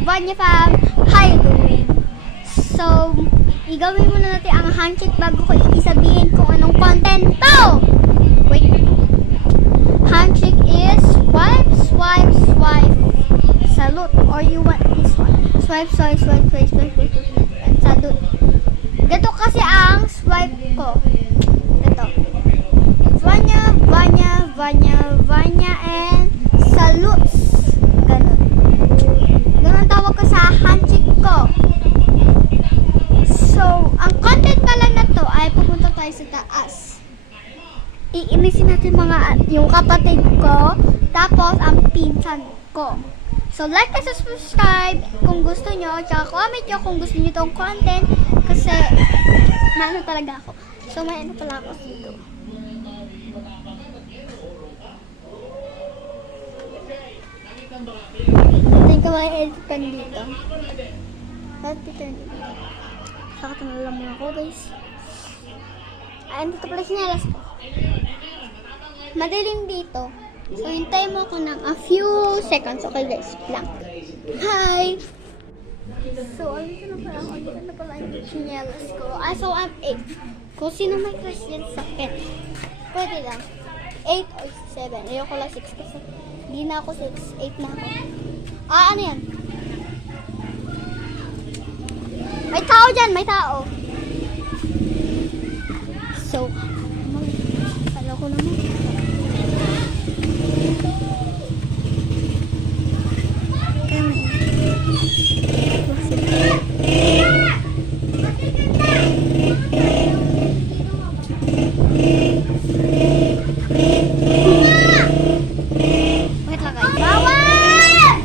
Vanya fam, how you doing? So, igawin muna natin ang handshake bago ko isabihin kung anong content to. Wait. Handshake is swipe, swipe, swipe. Salute. Or you want this one? Swipe, swipe, swipe, swipe, swipe, swipe, swipe. Salute. Gato kasi ang swipe ko. Ito. Vanya, Vanya, Vanya, Vanya, and salutes. Ganun. Ganun tawag ko sa handshake ko. So, ang content pala na to ay pupunta tayo sa taas. Iinisin natin yung kapatid ko, tapos ang pinsan ko. So, like and subscribe kung gusto nyo, tsaka comment nyo kung gusto nyo tong content, kasi maano talaga ako. So, may ano pala ako dito. Tingnan ko mga editan dito. Editan dito. Sakit na lang ako, guys. Ayun, dito pala sinalas ko. Madilim dito. So, hintayin mo ako ng a few seconds. Okay, guys. Lang. Hi! So, ayun na pala ako. Ayun na pala yung sinalas ko. So, I'm 8. Kung sino may crush yan sa akin, pwede lang. 8 or 7. Ayoko lang 6 kasi hindi na ako 6. 8 na ako. Ano yan? May tao dyan, may tao. So, kala ko naman. Wait lang guys. Bawal!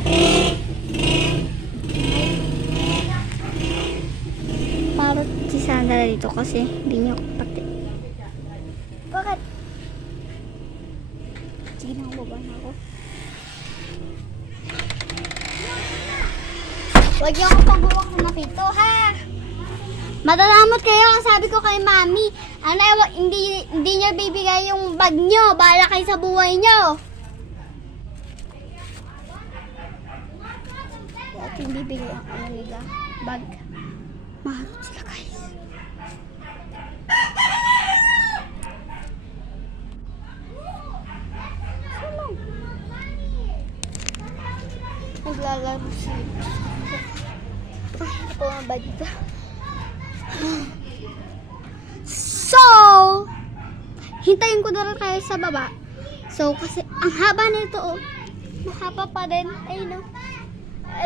Parot si Sandra dito kasi hindi niya ako pati. Bakit? Sige na, baba na ako. Huwag niyo akong pagbuwak na pito, ha? Matalamot kayo ang sabi ko kay mami. Hindi niya bibigay yung bag niyo. Bahala kayo sa buhay niyo. At hindi bibigay ang amiga bag. Maharot sila, guys. Naglalaro siya. Ay, ako ang bag ka. So, hintayin ko na lang kayo sa baba. So, kasi ang haba nito, oh. Mahaba pa din. Ayun, oh.